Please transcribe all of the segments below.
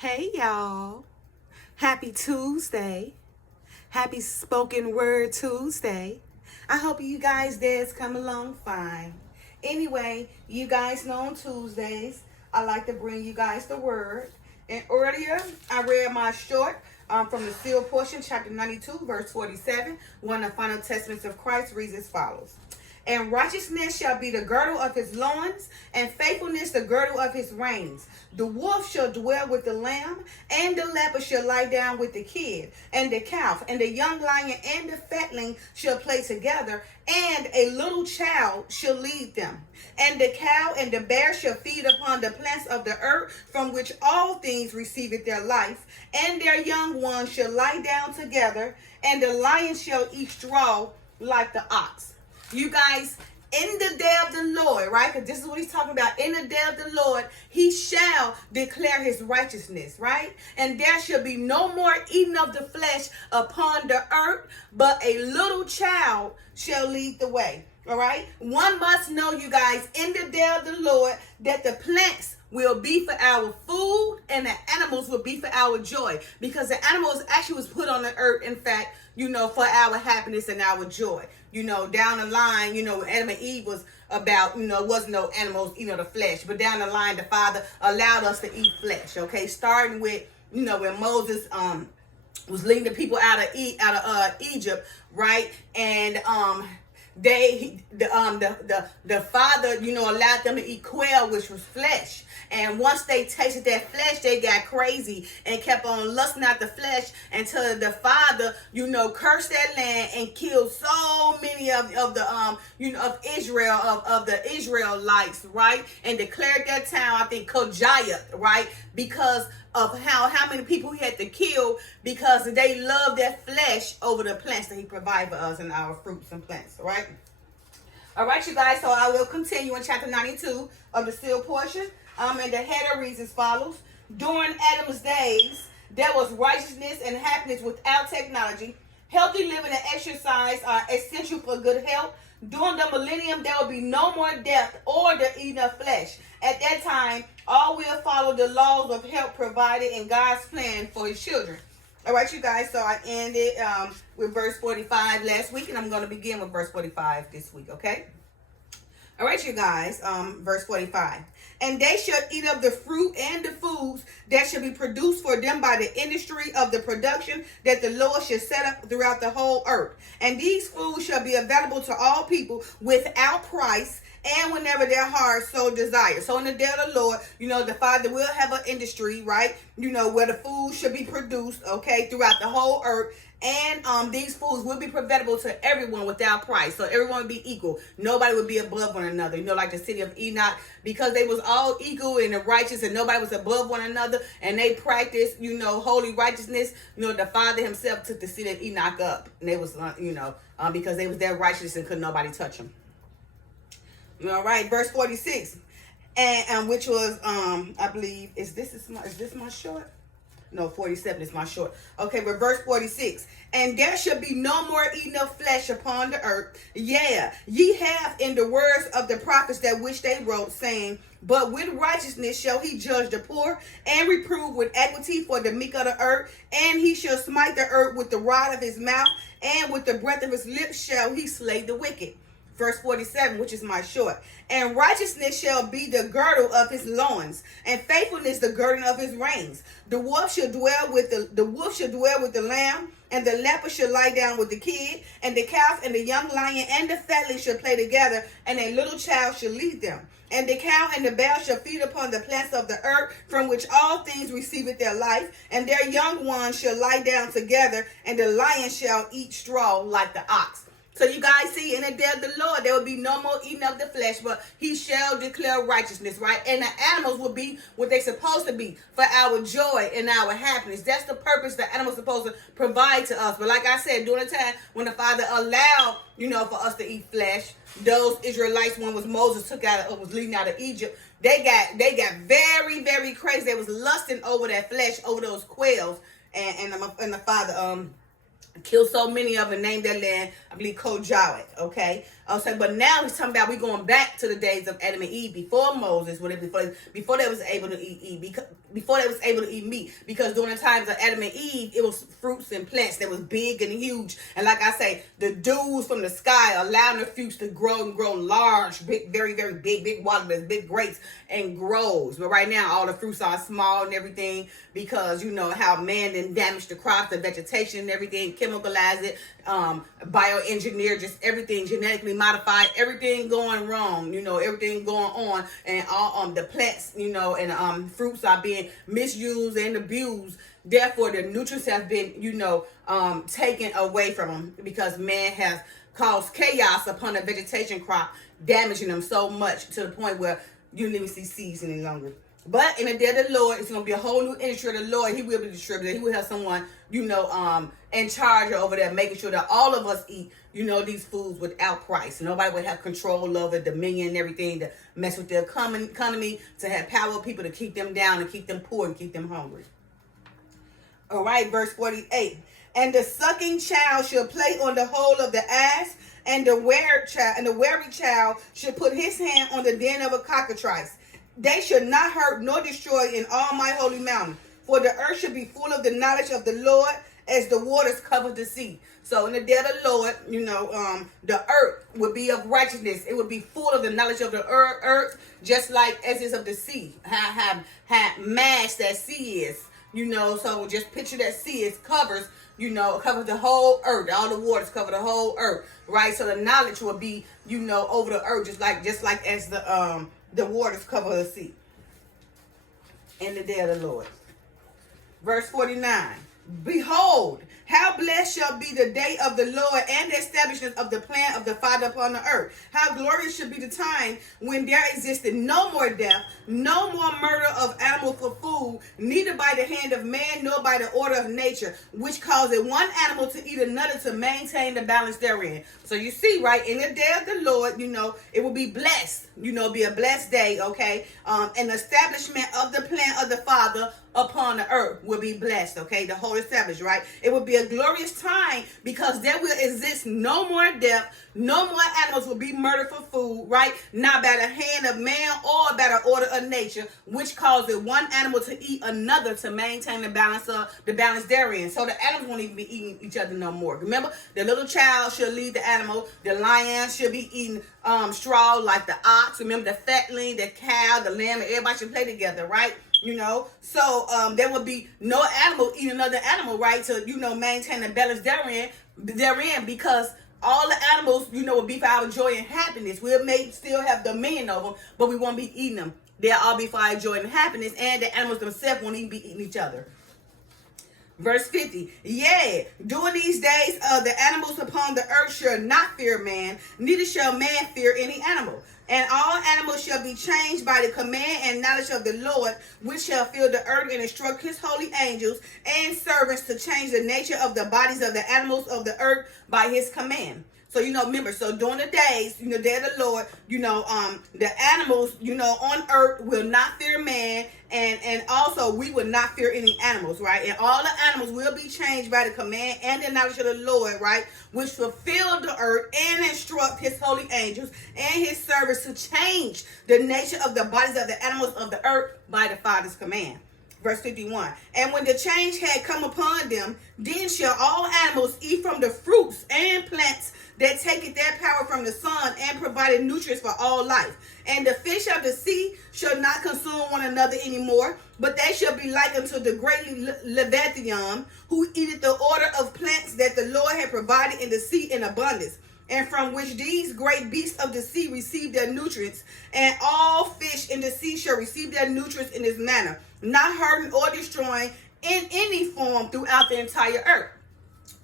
Hey y'all. Happy Tuesday. Happy Spoken Word Tuesday. I hope you guys days come along fine. Anyway, you guys know on Tuesdays, I like to bring you guys the word. And earlier, I read my short from the sealed portion, chapter 92, verse 47. One of the final testaments of Christ reads as follows. And righteousness shall be the girdle of his loins, and faithfulness the girdle of his reins. The wolf shall dwell with the lamb, and the leopard shall lie down with the kid, and the calf, and the young lion, and the fatling shall play together, and a little child shall lead them. And the cow and the bear shall feed upon the plants of the earth, from which all things receiveth their life, and their young ones shall lie down together, and the lion shall eat straw like the ox. You guys, in the day of the Lord, right? Because this is what he's talking about. In the day of the Lord, he shall declare his righteousness, right? And there shall be no more eating of the flesh upon the earth, but a little child shall lead the way. All right? One must know, you guys, in the day of the Lord, that the plants will be for our food and the animals will be for our joy, because the animals actually was put on the earth, in fact, for our happiness and our joy. Down the line, Adam and Eve was about, wasn't no animals, the flesh, but down the line, the Father allowed us to eat flesh. Okay, starting with, when Moses was leading the people out of Egypt, right? And the Father, allowed them to eat quail, which was flesh. And once they tasted that flesh, they got crazy and kept on lusting out the flesh until the Father, cursed that land and killed so many of the of Israel, of the Israelites, right? And declared that town, I think, Kojaya, right? Because of how many people he had to kill, because they love that flesh over the plants that he provides for us and our fruits and plants, right? All right, you guys, so I will continue in chapter 92 of the sealed portion. And the header reads as follows. During Adam's days, there was righteousness and happiness without technology. Healthy living and exercise are essential for good health. During the millennium, there will be no more death or the eating of flesh. At that time, all will follow the laws of health provided in God's plan for his children. All right, you guys, so I ended with verse 45 last week, and I'm going to begin with verse 45 this week, okay? All right, you guys, verse 45. And they shall eat of the fruit and the foods that shall be produced for them by the industry of the production that the Lord shall set up throughout the whole earth. And these foods shall be available to all people without price and whenever their heart so desires. So in the day of the Lord, the Father will have an industry, right? Where the food should be produced, okay, throughout the whole earth. And these foods will be preventable to everyone without price. So everyone would be equal. Nobody would be above one another. Like the city of Enoch, because they was all equal and the righteous, and nobody was above one another, and they practiced, holy righteousness. The Father himself took the city of Enoch up, and they was, because they was that righteous and couldn't nobody touch them. All right, verse 46, and which was, I believe, is this my short? No, 47 is my short. Okay, but verse 46. And there shall be no more eating of flesh upon the earth. Yeah, ye have in the words of the prophets that which they wrote, saying, but with righteousness shall he judge the poor, and reprove with equity for the meek of the earth. And he shall smite the earth with the rod of his mouth, and with the breath of his lips shall he slay the wicked. Verse 47, which is my short. And righteousness shall be the girdle of his loins, and faithfulness the girding of his reins. The wolf shall dwell with the lamb, and the leopard shall lie down with the kid, and the calf and the young lion and the fatling shall play together, and a little child shall lead them. And the cow and the bear shall feed upon the plants of the earth, from which all things receiveth their life, and their young ones shall lie down together, and the lion shall eat straw like the ox. So you guys see, in the day of the Lord, there will be no more eating of the flesh, but he shall declare righteousness, right? And the animals will be what they're supposed to be for our joy and our happiness. That's the purpose the animals are supposed to provide to us. But like I said, during the time when the Father allowed, for us to eat flesh, those Israelites, when was Moses was leading out of Egypt, they got very, very crazy. They was lusting over that flesh, over those quails, and the Father killed so many of them, named that land, I believe, Kojawit, okay? Okay, but now he's talking about we going back to the days of Adam and Eve before Moses, before they was able to eat before they was able to eat meat. Because during the times of Adam and Eve, it was fruits and plants that was big and huge. And like I say, the dews from the sky allowing the fruits to grow and grow large, big, very, very big watermelons, big grapes, and grows. But right now, all the fruits are small and everything because you know how man then damaged the crops, the vegetation and everything, chemicalized it, bioengineered, just everything genetically modified, everything going wrong, you know, everything going on, and all the plants, you know, and fruits are being misused and abused. Therefore, the nutrients have been, you know, taken away from them because man has caused chaos upon the vegetation crop, damaging them so much to the point where you don't even see seeds any longer. But in the day of the Lord, it's going to be a whole new industry of the Lord. He will be distributed. He will have someone, you know, in charge over there, making sure that all of us eat, you know, these foods without price. Nobody would have control over dominion and everything to mess with their economy, to have power of people to keep them down and keep them poor and keep them hungry. All right, verse 48. And the sucking child shall play on the hole of the ass, and the wary child should put his hand on the den of a cockatrice. They should not hurt nor destroy in all my holy mountain, for the earth should be full of the knowledge of the Lord as the waters cover the sea. So in the day of the Lord, you know, the earth would be of righteousness. It would be full of the knowledge of the earth, just like as is of the sea. How mass that sea is, you know. So just picture that sea is covers the whole earth. All the waters cover the whole earth, right? So the knowledge will be, you know, over the earth, just like as the waters cover the sea. In the day of the Lord. Verse 49. Behold, how blessed shall be the day of the Lord and the establishment of the plan of the Father upon the earth. How glorious should be the time when there existed no more death, no more murder of animal for food, neither by the hand of man nor by the order of nature, which caused one animal to eat another to maintain the balance therein. So you see, right, in the day of the Lord, you know, it will be blessed, you know, be a blessed day, okay? And the establishment of the plan of the Father upon the earth will be blessed, okay? The whole established, right? It will be a glorious time because there will exist no more death, no more animals will be murdered for food, right? Not by the hand of man or by the order of nature, which causes one animal to eat another to maintain the balance therein. So the animals won't even be eating each other no more. Remember, the little child should lead the animal. The lion should be eating straw like the ox. Remember, the fatling, the cow, the lamb, and everybody should play together, right? You know, so there would be no animal eating another animal, right? To, you know, maintain the balance therein, because all the animals, you know, will be for our joy and happiness. We may still have dominion over them, but we won't be eating them. They'll all be for our joy and happiness, and the animals themselves won't even be eating each other. Verse 50, yea, during these days the animals upon the earth shall not fear man, neither shall man fear any animal. And all animals shall be changed by the command and knowledge of the Lord, which shall fill the earth and instruct his holy angels and servants to change the nature of the bodies of the animals of the earth by his command. So, you know, remember, so during the days, you know, day of the Lord, you know, the animals, you know, on earth will not fear man, and also we will not fear any animals, right? And all the animals will be changed by the command and the knowledge of the Lord, right? Which will fill the earth and instruct his holy angels and his servants to change the nature of the bodies of the animals of the earth by the Father's command. Verse 51, and when the change had come upon them, then shall all animals eat from the fruits and plants that taketh their power from the sun and provided nutrients for all life. And the fish of the sea shall not consume one another anymore, but they shall be like unto the great Leviathan, who eateth the order of plants that the Lord had provided in the sea in abundance, and from which these great beasts of the sea receive their nutrients. And all fish in the sea shall receive their nutrients in this manner, not hurting or destroying in any form throughout the entire earth.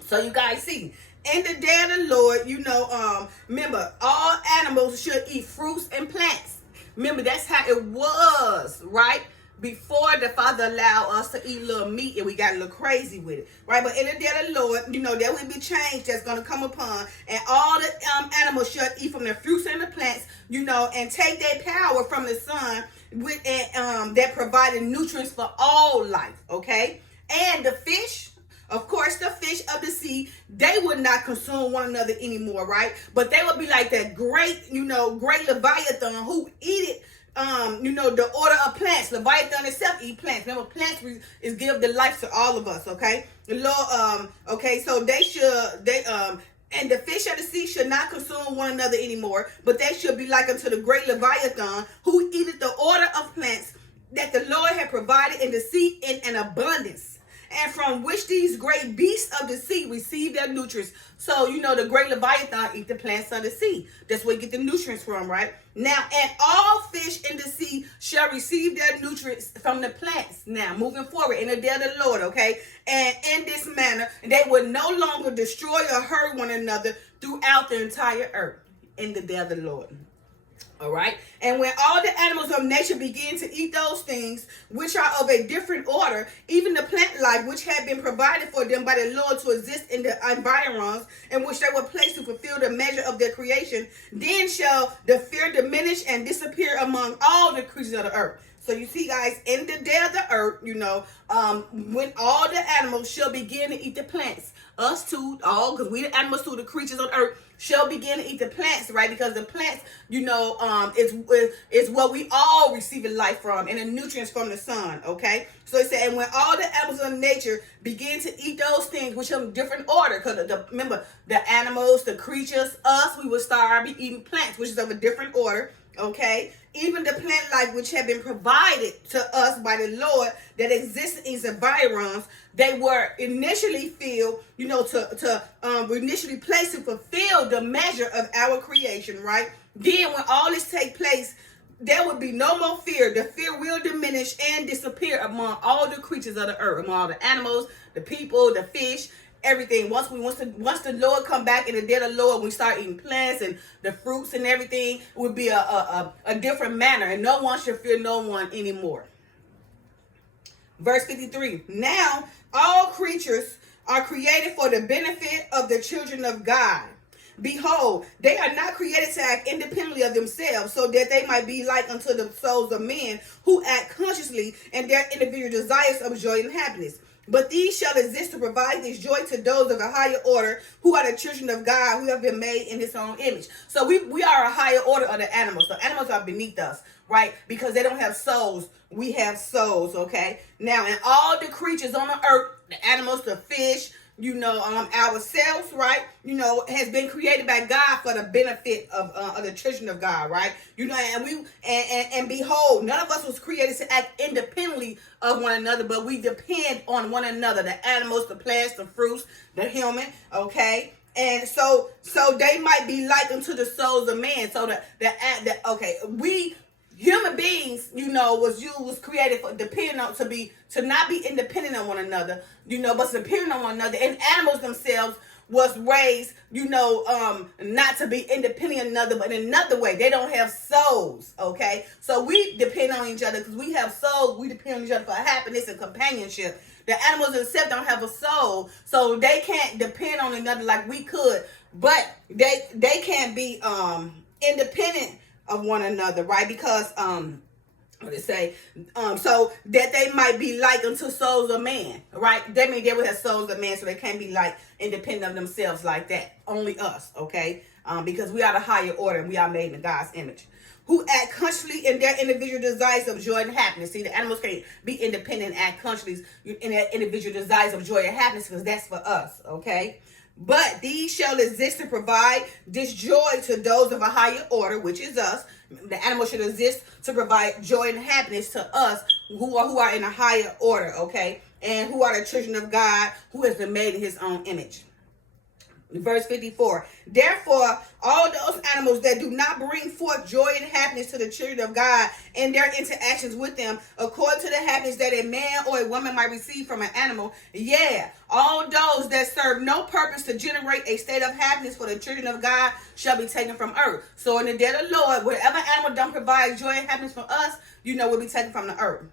So you guys see, in the day of the Lord, you know, remember, all animals should eat fruits and plants. Remember, that's how it was, right? Before the Father allowed us to eat a little meat and we got a little crazy with it, right? But in the day of the Lord, you know, there will be change that's going to come upon, and all the animals should eat from the fruits and the plants, you know, and take their power from the sun with that provided nutrients for all life, okay? And the fish Of course, the fish of the sea, they would not consume one another anymore, right? But they would be like that great, great Leviathan who eat the order of plants. Leviathan itself eat plants. Remember, plants is give the life to all of us, okay? The Lord, okay, so and the fish of the sea should not consume one another anymore, but they should be like unto the great Leviathan who eateth the order of plants that the Lord had provided in the sea in an abundance, and from which these great beasts of the sea receive their nutrients. So, the great Leviathan eat the plants of the sea. That's where you get the nutrients from, right? Now, and all fish in the sea shall receive their nutrients from the plants. Now, moving forward in the day of the Lord, okay? And in this manner, they will no longer destroy or hurt one another throughout the entire earth in the day of the Lord. All right. And when all the animals of nature begin to eat those things which are of a different order, even the plant life which had been provided for them by the Lord to exist in the environs in which they were placed to fulfill the measure of their creation, then shall the fear diminish and disappear among all the creatures of the earth. So you see, guys, in the day of the earth, when all the animals shall begin to eat the plants, us too, all, because we the animals too, the creatures on earth shall begin to eat the plants, right? Because the plants, is what we all receive life from, and the nutrients from the sun, okay? So it said, and when all the animals of nature begin to eat those things, which are in different order, because remember, the animals, the creatures, us, we will start eating plants, which is of a different order, okay? Even the plant life which had been provided to us by the Lord that existed in the environs, they were initially filled, initially placed to fulfill the measure of our creation, right? Then when all this take place, there would be no more fear. The fear will diminish and disappear among all the creatures of the earth, among all the animals, the people, the fish, everything. Once the Lord come back in the day of the Lord, we start eating plants and the fruits and everything, it would be a different manner, and no one should fear no one anymore. Verse 53. Now all creatures are created for the benefit of the children of God. Behold, they are not created to act independently of themselves, so that they might be like unto the souls of men who act consciously in their individual desires of joy and happiness. But these shall exist to provide this joy to those of a higher order who are the children of God, who have been made in his own image. So we are a higher order of the animals. So animals are beneath us, right? Because they don't have souls. We have souls, okay? Now, and all the creatures on the earth, the animals, the fish, ourselves, right? Has been created by God for the benefit of the children of God, right? And behold, none of us was created to act independently of one another, but we depend on one another. The animals, the plants, the fruits, the human, okay? And so they might be like unto the souls of man. So we human beings, was created for to not be independent of one another, but dependent on one another. And animals themselves was raised, not to be independent of another, but in another way. They don't have souls, okay? So we depend on each other because we have souls. We depend on each other for happiness and companionship. The animals themselves don't have a soul, so they can't depend on another like we could. But they can't be independent of one another, right? Because so that they might be like unto souls of man, right? That means they would have souls of man, so they can't be like independent of themselves like that. Only us, okay? Because we are the higher order and we are made in God's image, who act consciously in their individual desires of joy and happiness. See, the animals can't be independent and act consciously in their individual desires of joy and happiness, because that's for us, okay? But these shall exist to provide this joy to those of a higher order, which is us. The animal should exist to provide joy and happiness to us who are in a higher order, okay? And who are the children of God, who has been made in his own image. Verse 54. Therefore, all those animals that do not bring forth joy and happiness to the children of God in their interactions with them, according to the happiness that a man or a woman might receive from an animal, all those that serve no purpose to generate a state of happiness for the children of God shall be taken from earth. So in the day of the Lord, whatever animal don't provide joy and happiness for us, will be taken from the earth.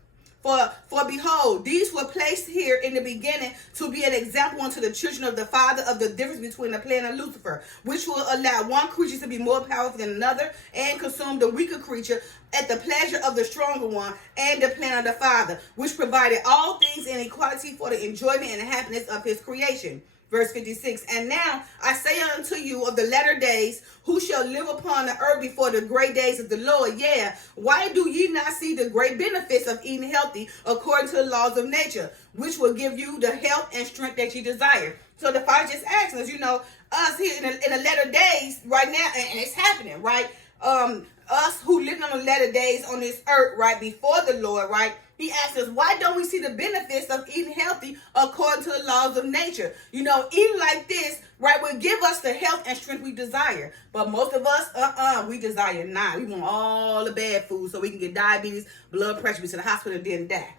For behold, these were placed here in the beginning to be an example unto the children of the Father of the difference between the plan of Lucifer, which will allow one creature to be more powerful than another and consume the weaker creature at the pleasure of the stronger one, and the plan of the Father, which provided all things in equality for the enjoyment and happiness of his creation. Verse 56, and now I say unto you of the latter days, who shall live upon the earth before the great days of the Lord. Yeah, why do ye not see the great benefits of eating healthy according to the laws of nature, which will give you the health and strength that you desire? So the Father just asking us, us here in the latter days right now, and it's happening, right? Us who live on the latter days on this earth, right, before the Lord, right? He asks us, why don't we see the benefits of eating healthy according to the laws of nature? Eating like this, right, will give us the health and strength we desire. But most of us, we desire not. We want all the bad food so we can get diabetes, blood pressure, be to the hospital, then die.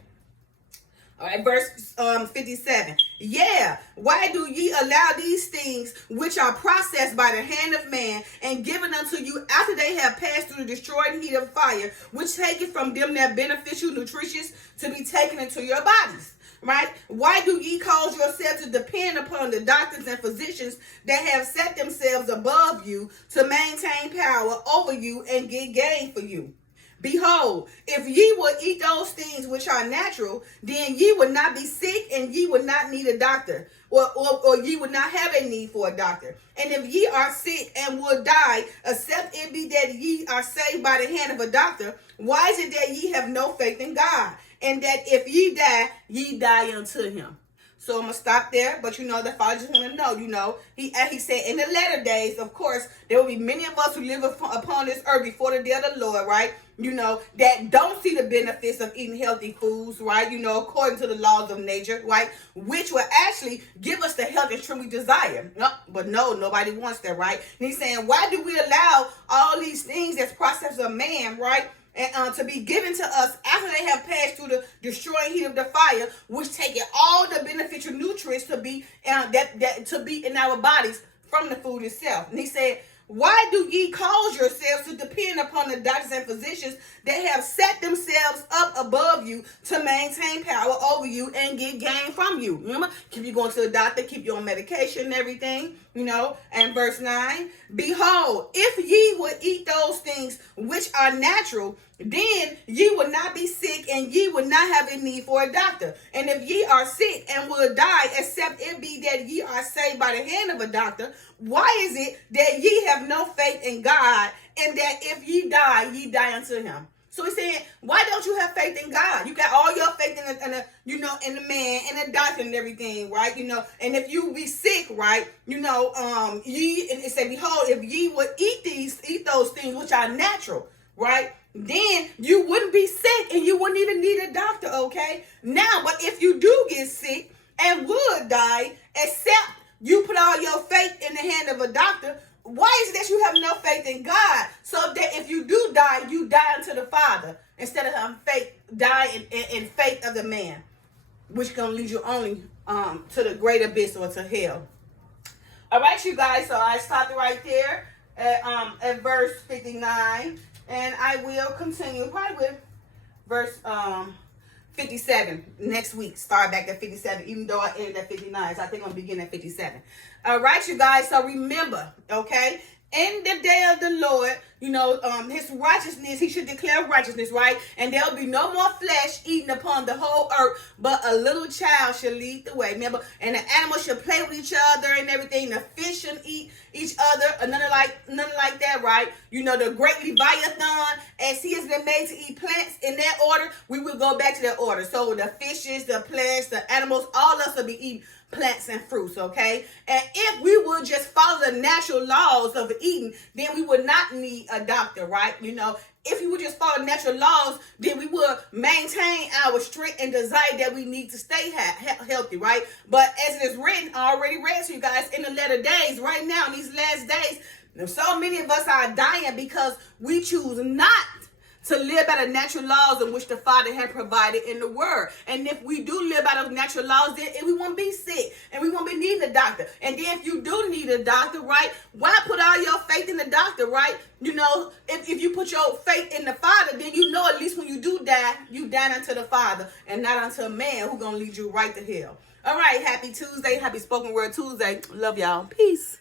All right, verse 57. Yeah, why do ye allow these things which are processed by the hand of man and given unto you after they have passed through the destroying heat of fire, which taketh from them their beneficial nutritious to be taken into your bodies? Right? Why do ye cause yourselves to depend upon the doctors and physicians that have set themselves above you to maintain power over you and get gain for you? Behold, if ye would eat those things which are natural, then ye would not be sick, and ye would not need a doctor, or ye would not have a need for a doctor. And if ye are sick and would die, except it be that ye are saved by the hand of a doctor, why is it that ye have no faith in God? And that if ye die unto him. So I'm going to stop there. But, the Father just want to know, he said in the latter days, of course, there will be many of us who live upon this earth before the day of the Lord, right? That don't see the benefits of eating healthy foods, right? According to the laws of nature, right? Which will actually give us the health and strength we desire. No, but nobody wants that, right? And he's saying, why do we allow all these things that's processed of man, right? And to be given to us after they have passed through the destroying heat of the fire, which take all the beneficial nutrients to be to be in our bodies from the food itself. And he said, why do ye cause yourselves to depend upon the doctors and physicians that have set themselves up above you to maintain power over you and get gain from you? Remember, keep you going to the doctor, keep you on medication and everything, And verse 9, behold, if ye would eat those things which are natural, then ye would not be sick, and ye would not have a need for a doctor. And if ye are sick and will die, except it be that ye are saved by the hand of a doctor, why is it that ye have no faith in God, and that if ye die unto him? So he's saying, why don't you have faith in God? You got all your faith in the man and the doctor and everything, right? And if you be sick, right? It say, behold, if ye would eat those things which are natural, right? Then you wouldn't be sick and you wouldn't even need a doctor, okay? Now, but if you do get sick and would die, except you put all your faith in the hand of a doctor, why is it that you have no faith in God? So that if you do die, you die unto the Father instead of having faith, die in faith of the man, which gonna lead you only to the great abyss or to hell. All right, you guys. So I stopped right there at verse 59, and I will continue probably with verse 57 next week. Start back at 57, even though I ended at 59. So I think I'm going to begin at 57. All right, you guys. So remember, okay, in the day of the Lord, his righteousness, he should declare righteousness, right? And there'll be no more flesh eaten upon the whole earth, but a little child shall lead the way. Remember, and the animals shall play with each other and everything. The fish shall eat each other. None like that, right? The great Leviathan, as he has been made to eat plants in that order, we will go back to that order. So the fishes, the plants, the animals, all of us will be eating plants and fruits, okay? And if we would just follow the natural laws of eating, then we would not need a doctor, right? If we would just follow natural laws, then we would maintain our strength and desire that we need to stay healthy, right? But as it is written, already read to you guys, in the latter days, right now, in these last days, so many of us are dying because we choose not to live by the natural laws in which the Father had provided in the Word. And if we do live by those natural laws, then we won't be sick and we won't be needing a doctor. And then if you do need a doctor, right, why put all your faith in the doctor, right? If you put your faith in the Father, then at least when you do you die unto the Father and not unto a man who gonna lead you right to hell. All right, happy Tuesday, happy spoken word Tuesday. Love y'all. Peace.